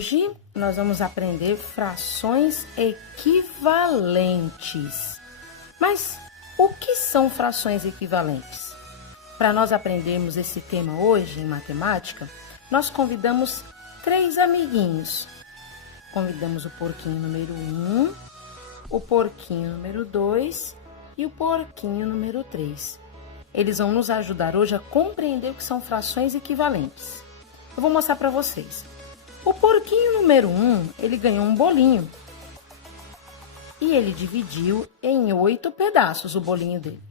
Hoje nós vamos aprender frações equivalentes. Mas o que são frações equivalentes? Para nós aprendermos esse tema hoje em matemática, nós convidamos 3 amiguinhos. Convidamos o porquinho número 1, o porquinho número 2 e o porquinho número 3. Eles vão nos ajudar hoje a compreender o que são frações equivalentes. Eu vou mostrar para vocês. O porquinho número 1, ele ganhou um bolinho. E ele dividiu em 8 pedaços o bolinho dele.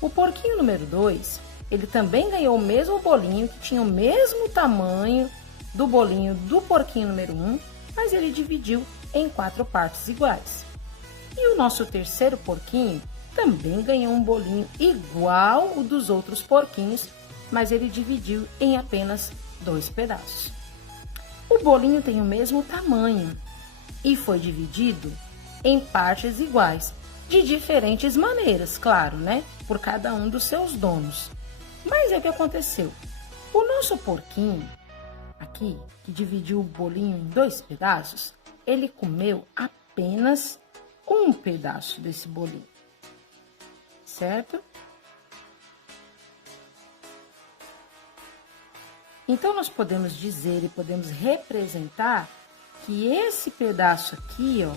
O porquinho número 2, ele também ganhou o mesmo bolinho, que tinha o mesmo tamanho do bolinho do porquinho número 1, mas ele dividiu em 4 partes iguais. E o nosso terceiro porquinho também ganhou um bolinho igual o dos outros porquinhos, mas ele dividiu em apenas 2 pedaços. O bolinho tem o mesmo tamanho e foi dividido em partes iguais, de diferentes maneiras, claro, né? Por cada um dos seus donos. Mas é o que aconteceu. O nosso porquinho, aqui, que dividiu o bolinho em 2 pedaços, ele comeu apenas um pedaço desse bolinho, certo? Então, nós podemos dizer e podemos representar que esse pedaço aqui, ó,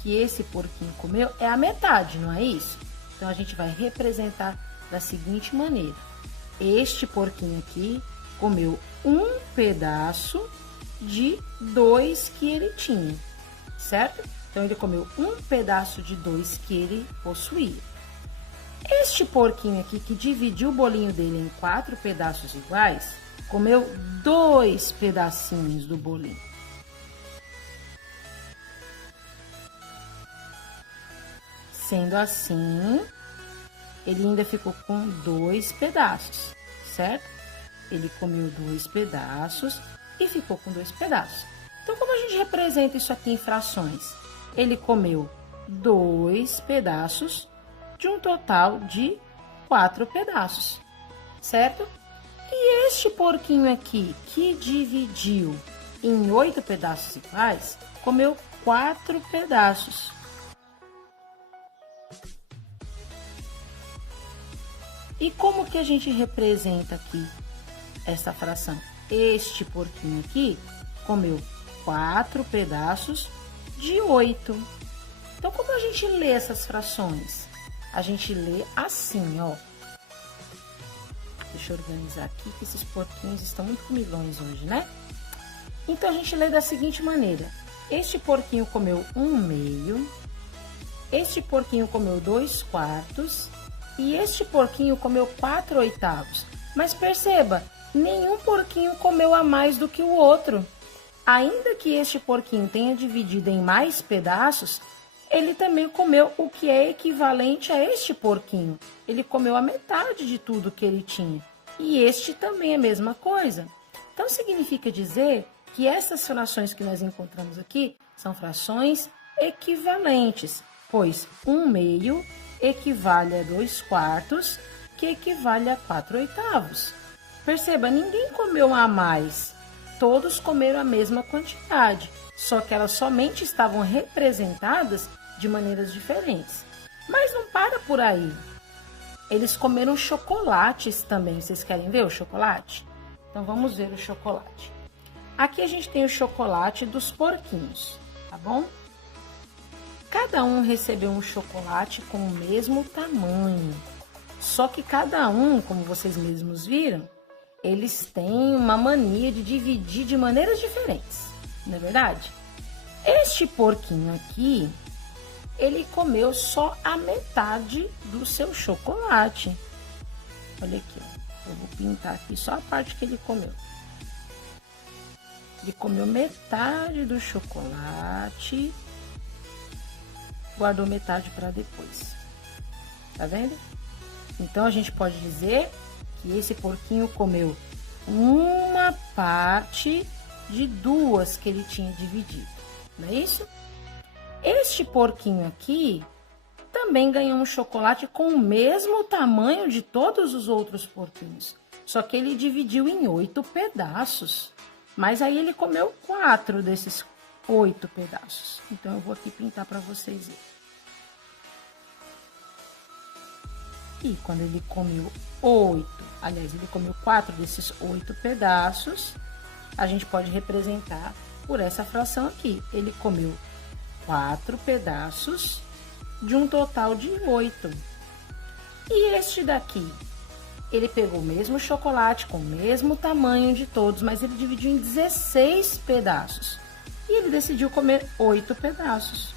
que esse porquinho comeu, é a metade, não é isso? Então, a gente vai representar da seguinte maneira. Este porquinho aqui comeu um pedaço de 2 que ele tinha, certo? Então, ele comeu um pedaço de 2 que ele possuía. Este porquinho aqui, que dividiu o bolinho dele em 4 pedaços iguais, comeu 2 pedacinhos do bolinho. Sendo assim, ele ainda ficou com 2 pedaços, certo? Ele comeu 2 pedaços e ficou com 2 pedaços. Então, como a gente representa isso aqui em frações? Ele comeu 2 pedaços de um total de 4 pedaços, certo? E este porquinho aqui, que dividiu em 8 pedaços iguais, comeu 4 pedaços. E como que a gente representa aqui essa fração? Este porquinho aqui comeu 4 pedaços de 8. Então, como a gente lê essas frações? A gente lê assim, ó. Deixa eu organizar aqui, que esses porquinhos estão muito comilões hoje, né? Então, a gente lê da seguinte maneira. Este porquinho comeu 1/2. Este porquinho comeu 2/4. E este porquinho comeu 4/8. Mas perceba, nenhum porquinho comeu a mais do que o outro. Ainda que este porquinho tenha dividido em mais pedaços, ele também comeu o que é equivalente a este porquinho. Ele comeu a metade de tudo que ele tinha. E este também é a mesma coisa. Então, significa dizer que essas frações que nós encontramos aqui são frações equivalentes, pois 1/2 equivale a 2/4, que equivale a 4/8. Perceba, ninguém comeu a mais. Todos comeram a mesma quantidade, só que elas somente estavam representadas de maneiras diferentes. Mas não para por aí. Eles comeram chocolates também. Vocês querem ver o chocolate? Então, vamos ver o chocolate. Aqui a gente tem o chocolate dos porquinhos, tá bom? Cada um recebeu um chocolate com o mesmo tamanho. Só que cada um, como vocês mesmos viram, eles têm uma mania de dividir de maneiras diferentes, não é verdade? Este porquinho aqui, ele comeu só a metade do seu chocolate. Olha aqui, ó. Eu vou pintar aqui só a parte que ele comeu. Ele comeu metade do chocolate, guardou metade para depois. Tá vendo? Então, a gente pode dizer que esse porquinho comeu uma parte de 2 que ele tinha dividido, não é isso? Este porquinho aqui também ganhou um chocolate com o mesmo tamanho de todos os outros porquinhos, só que ele dividiu em 8 pedaços. Mas aí ele comeu 4 desses 8 pedaços. Então, eu vou aqui pintar para vocês verem. E quando ele comeu 8, aliás, ele comeu 4 desses 8 pedaços, a gente pode representar por essa fração aqui. Ele comeu 4 pedaços de um total de 8. E este daqui, ele pegou o mesmo chocolate com o mesmo tamanho de todos, mas ele dividiu em 16 pedaços. E ele decidiu comer 8 pedaços.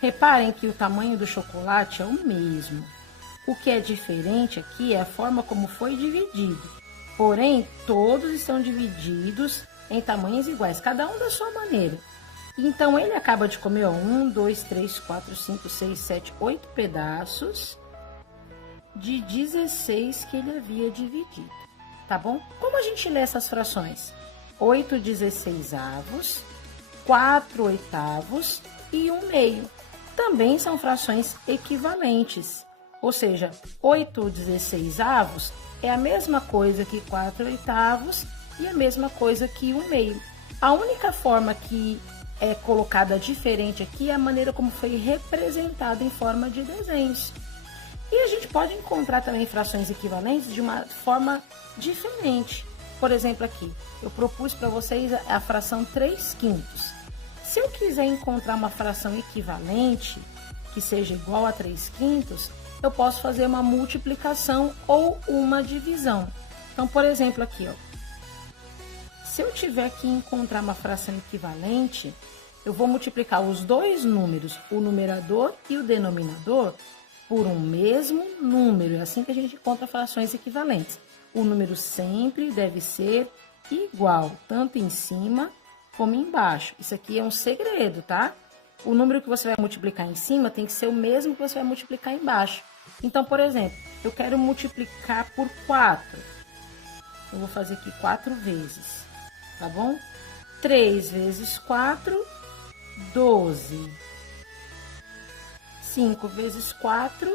Reparem que o tamanho do chocolate é o mesmo. O que é diferente aqui é a forma como foi dividido. Porém, todos estão divididos em tamanhos iguais, cada um da sua maneira. Então, ele acaba de comer 1, 2, 3, 4, 5, 6, 7, 8 pedaços de 16 que ele havia dividido, tá bom? Como a gente lê essas frações? 8 16avos, 4 oitavos e 1 meio. Também são frações equivalentes, ou seja, 8 16avos é a mesma coisa que 4 oitavos e a mesma coisa que 1 meio. A única forma que é colocada diferente aqui é a maneira como foi representada em forma de desenhos. E a gente pode encontrar também frações equivalentes de uma forma diferente. Por exemplo, aqui, eu propus para vocês a fração 3/5. Se eu quiser encontrar uma fração equivalente, que seja igual a 3/5, eu posso fazer uma multiplicação ou uma divisão. Então, por exemplo, aqui, ó. Se eu tiver que encontrar uma fração equivalente, eu vou multiplicar os dois números, o numerador e o denominador, por um mesmo número. É assim que a gente encontra frações equivalentes. O número sempre deve ser igual, tanto em cima como embaixo. Isso aqui é um segredo, tá? O número que você vai multiplicar em cima tem que ser o mesmo que você vai multiplicar embaixo. Então, por exemplo, eu quero multiplicar por 4. Eu vou fazer aqui 4 vezes, tá bom? 3 vezes 4, 12. 5 vezes 4,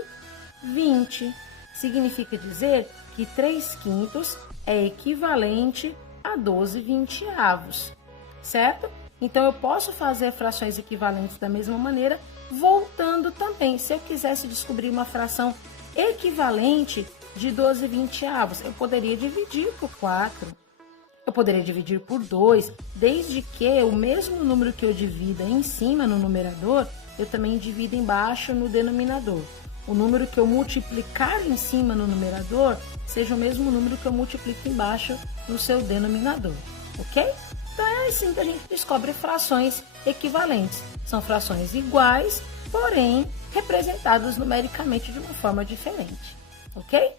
20. Significa dizer que 3/5 é equivalente a 12 vinteavos, certo? Então, eu posso fazer frações equivalentes da mesma maneira, voltando também. Se eu quisesse descobrir uma fração equivalente de 12 vinteavos, eu poderia dividir por 4. Eu poderia dividir por 2, desde que o mesmo número que eu divida em cima no numerador, eu também divido embaixo no denominador. O número que eu multiplicar em cima no numerador seja o mesmo número que eu multiplico embaixo no seu denominador, ok? Então, é assim que a gente descobre frações equivalentes. São frações iguais, porém representadas numericamente de uma forma diferente, ok?